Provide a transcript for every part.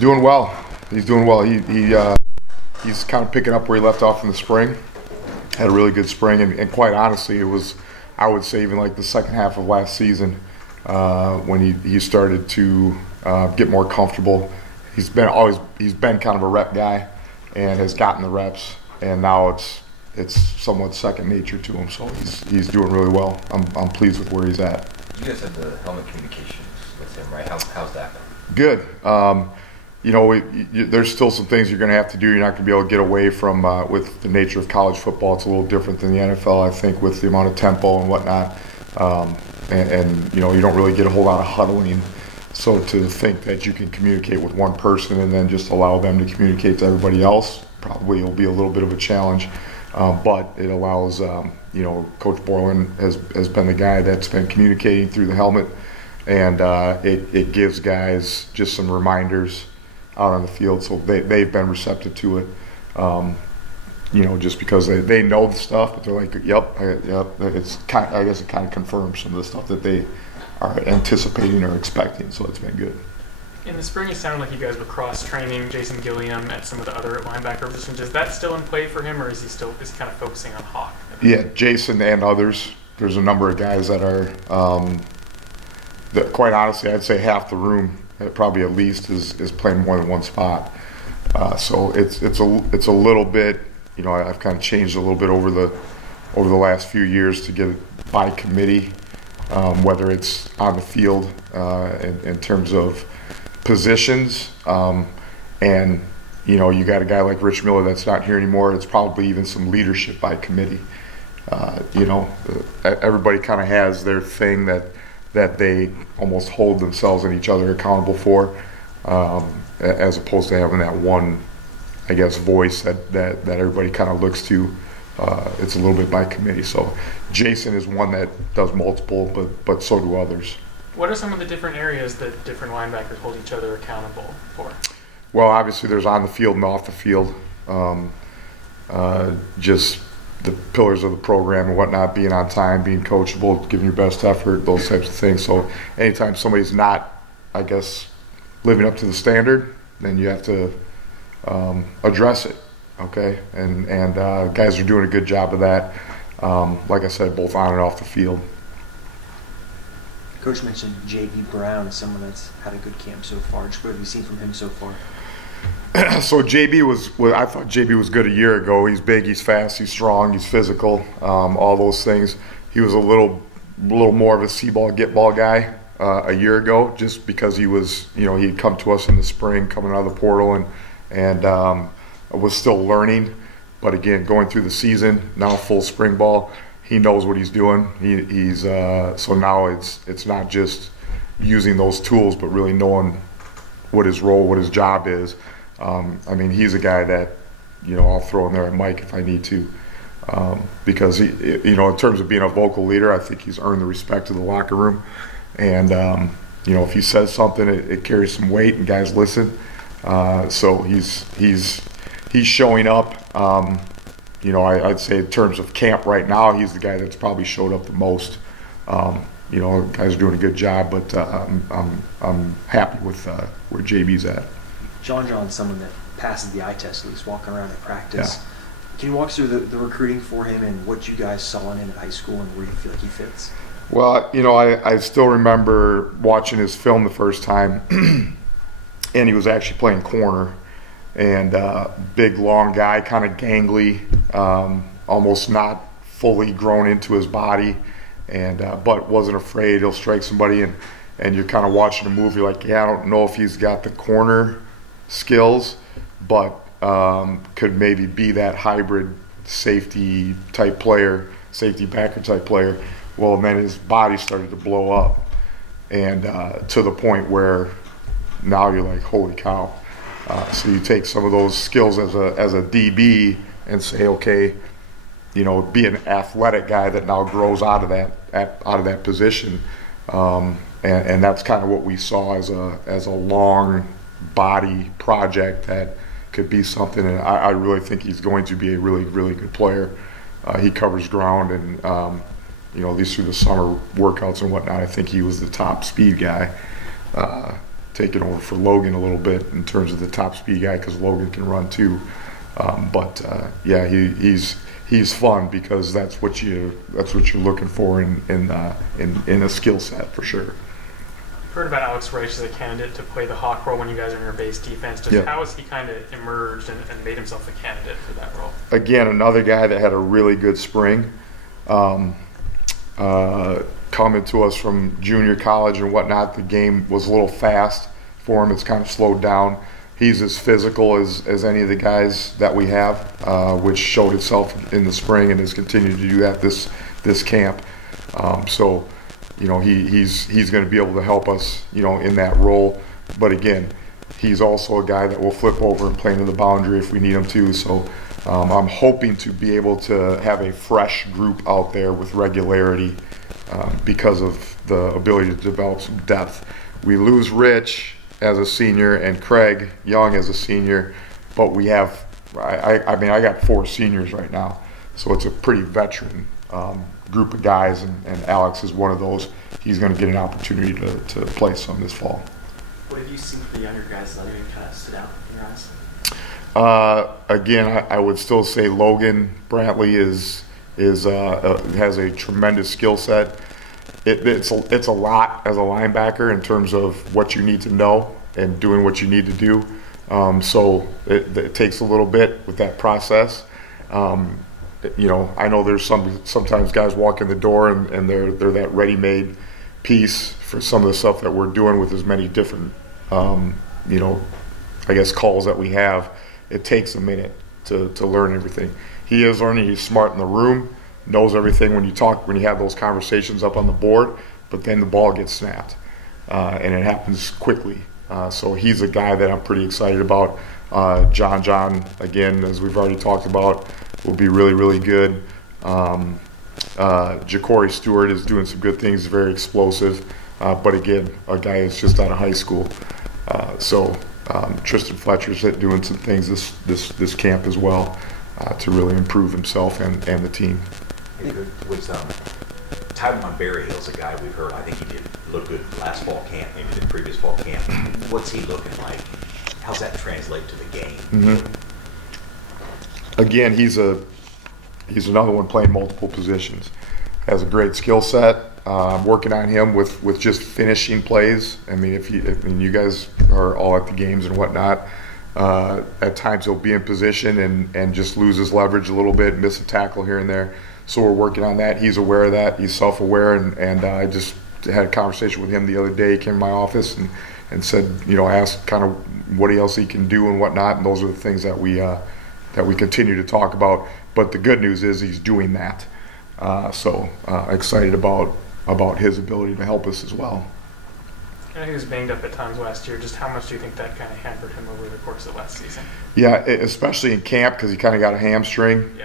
doing well. He's doing well. He's kind of picking up where he left off in the spring. Had a really good spring, and quite honestly, it was, I would say, even like the second half of last season when he started to get more comfortable. He's been kind of a rep guy and has gotten the reps, and now it's somewhat second nature to him. So he's doing really well. I'm pleased with where he's at. You guys have the helmet communications with him, right? How's that been? Good. There's still some things you're going to have to do. You're not going to be able to get away from with the nature of college football. It's a little different than the NFL, I think, with the amount of tempo and whatnot. And you don't really get a whole lot of huddling. So to think that you can communicate with one person and then just allow them to communicate to everybody else probably will be a little bit of a challenge. But it allows, Coach Borland has been the guy that's been communicating through the helmet, and it gives guys just some reminders out on the field. So they've been receptive to it, just because they know the stuff, but they're like, yep. I guess it kind of confirms some of the stuff that they are anticipating or expecting. So it's been good. In the spring, it sounded like you guys were cross-training Jason Gilliam at some of the other linebacker positions. Is that still in play for him, or is he kind of focusing on Hawk? Yeah, Jason and others. There's a number of guys that are, that quite honestly, I'd say half the room, probably at least, is playing more than one spot. So it's a little bit. I've kind of changed a little bit over the last few years to get it by committee, whether it's on the field in terms of positions, and you got a guy like Rich Miller that's not here anymore. It's probably even some leadership by committee. Everybody kind of has their thing that they almost hold themselves and each other accountable for, as opposed to having that one, I guess, voice that everybody kind of looks to. It's a little bit by committee. So Jason is one that does multiple, but so do others. What are some of the different areas that different linebackers hold each other accountable for? Well, obviously there's on the field and off the field. Just the pillars of the program and whatnot, being on time, being coachable, giving your best effort, those types of things. So anytime somebody's not, I guess, living up to the standard, then you have to address it, okay? And guys are doing a good job of that, like I said, both on and off the field. Coach mentioned J.B. Brown, someone that's had a good camp so far. Just what have you seen from him so far? So I thought JB was good a year ago. He's big, he's fast, he's strong, he's physical, all those things. He was a little more of a see ball, get ball guy a year ago, just because he was, he'd come to us in the spring, coming out of the portal, and was still learning. But again, going through the season, now full spring ball, he knows what he's doing. He's so now it's not just using those tools, but really knowing what his role, what his job is. He's a guy that, I'll throw in there at Mike if I need to, because he, in terms of being a vocal leader, I think he's earned the respect of the locker room. And if he says something, it carries some weight, and guys listen. So he's showing up. I'd say in terms of camp right now, he's the guy that's probably showed up the most. Guys are doing a good job, but I'm happy with where JB's at. John's someone that passes the eye test, at least walking around at practice. Yeah. Can you walk us through the recruiting for him and what you guys saw in him at high school and where you feel like he fits? Well, I still remember watching his film the first time, and he was actually playing corner. And big, long guy, kind of gangly, almost not fully grown into his body, and but wasn't afraid. He'll strike somebody, and you're kind of watching a movie like, yeah, I don't know if he's got the corner skills, but could maybe be that hybrid safety type player, safety backer type player. Well, then his body started to blow up, and to the point where now you're like, holy cow. So you take some of those skills as a DB and say, okay, be an athletic guy that now grows out of that position, and that's kind of what we saw as a long body project that could be something. And I really think he's going to be a really, really good player. He covers ground, and at least through the summer workouts and whatnot, I think he was the top speed guy. taking over for Logan a little bit in terms of the top speed guy because Logan can run too. Yeah, he's fun because that's what you're looking for in a skill set for sure. I've heard about Alex Reich as a candidate to play the hawk role when you guys are in your base defense. Just how has he kind of emerged and made himself a candidate for that role? Again, another guy that had a really good spring. Coming to us from junior college and whatnot, the game was a little fast for him. It's kind of slowed down. He's as physical as any of the guys that we have, which showed itself in the spring and has continued to do that this camp. So, he's going to be able to help us, in that role. But again, he's also a guy that will flip over and play into the boundary if we need him to. So I'm hoping to be able to have a fresh group out there with regularity because of the ability to develop some depth. We lose Rich as a senior and Craig Young as a senior, but we have, I got 4 seniors right now, so it's a pretty veteran group of guys, and Alex is one of those. He's going to get an opportunity to play some this fall. What have you seen from the younger guys that even kind of stood out in your eyes? Again, I would still say Logan Brantley has a tremendous skill set. It's a lot as a linebacker in terms of what you need to know and doing what you need to do. So it takes a little bit with that process. I know there's sometimes guys walk in the door and they're that ready-made piece for some of the stuff that we're doing with as many different calls that we have. It takes a minute to learn everything. He is learning. He's smart in the room, knows everything when you have those conversations up on the board, but then the ball gets snapped, and it happens quickly. So he's a guy that I'm pretty excited about. John, again, as we've already talked about, will be really, really good. Ja'Cory Stewart is doing some good things, very explosive, but again, a guy that's just out of high school. Tristan Fletcher's doing some things this camp as well to really improve himself and the team. Taiwan Berryhill's a guy we've heard. I think he did look good last fall camp, maybe the previous fall camp. What's he looking like? How's that translate to the game? Mm-hmm. Again, he's another one playing multiple positions. Has a great skill set. Working on him with just finishing plays. I mean, if you guys are all at the games and whatnot, at times he'll be in position and just lose his leverage a little bit, miss a tackle here and there. So we're working on that. He's aware of that. He's self-aware, and I just had a conversation with him the other day. He came to my office and said, asked kind of what else he can do and whatnot. And those are the things that we continue to talk about. But the good news is he's doing that. Excited about his ability to help us as well. I know he was banged up at times last year. Just how much do you think that kind of hampered him over the course of last season? Yeah, especially in camp because he kind of got a hamstring,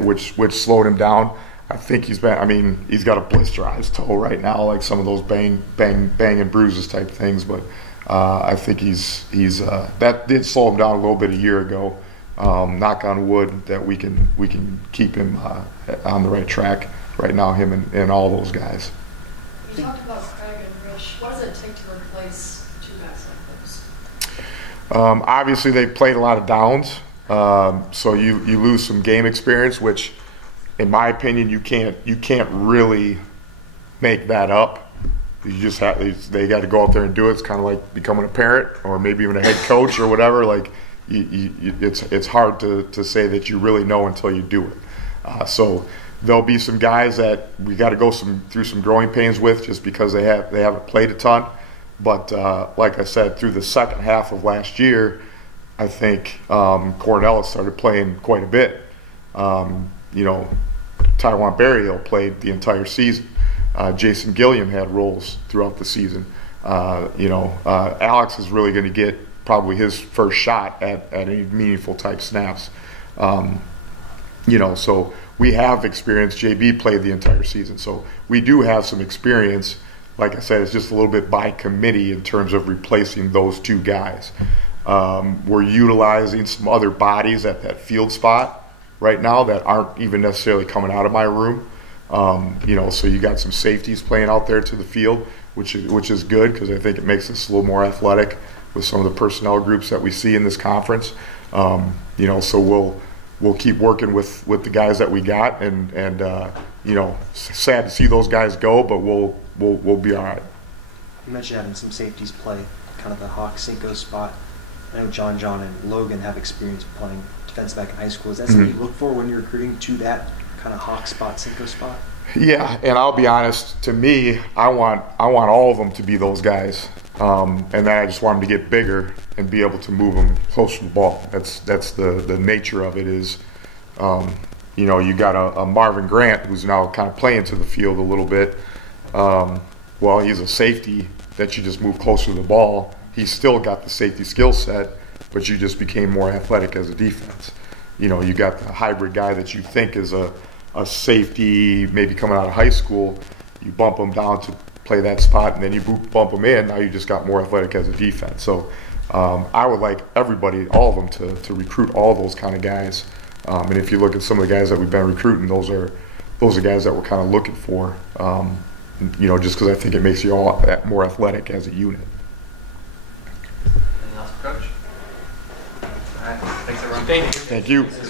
which slowed him down. I think he's got a blister on his toe right now, like some of those bang and bruises type things. But I think he's that did slow him down a little bit a year ago. Knock on wood that we can keep him on the right track right now. Him and all those guys. You talked about Craig and Rich. What does it take to replace 2 guys like those? Obviously, they played a lot of downs, so you lose some game experience, which, in my opinion, you can't really make that up. You just they got to go out there and do it. It's kind of like becoming a parent or maybe even a head coach or whatever. Like it's hard to say that you really know until you do it. So there'll be some guys that we got to go through some growing pains with just because they haven't played a ton. But like I said, through the second half of last year, I think Cornell started playing quite a bit. Taiwan Berryhill played the entire season. Jason Gilliam had roles throughout the season. Alex is really going to get probably his first shot at any meaningful type snaps. So we have experience. JB played the entire season, so we do have some experience. Like I said, it's just a little bit by committee in terms of replacing those 2 guys. We're utilizing some other bodies at that field spot right now that aren't even necessarily coming out of my room. You know, so you got some safeties playing out there to the field, which is good because I think it makes us a little more athletic with some of the personnel groups that we see in this conference. You know, so we'll keep working with the guys that we got, and you know, sad to see those guys go, but we'll be all right. You mentioned having some safeties play kind of the Hawk Cinco spot. I know John and Logan have experience playing defense back in high school. Is that something you look for when you're recruiting to that kind of Hawk spot, Cinco spot? Yeah, and I'll be honest, to me, I want all of them to be those guys. And then I just want them to get bigger and be able to move them closer to the ball. That's the nature of it is, you know, you got a Marvin Grant who's now kind of playing to the field a little bit. Well, he's a safety that you just move closer to the ball. He's still got the safety skill set, but you just became more athletic as a defense. You know, you got the hybrid guy that you think is a safety, maybe coming out of high school. You bump him down to play that spot, and then you bump them in. Now you just got more athletic as a defense. So I would like everybody, all of them, to recruit all those kind of guys. And if you look at some of the guys that we've been recruiting, those are guys that we're kind of looking for. You know, just because I think it makes you all more athletic as a unit. Anything else, Coach? All right, thanks everyone. Thank you. Thank you.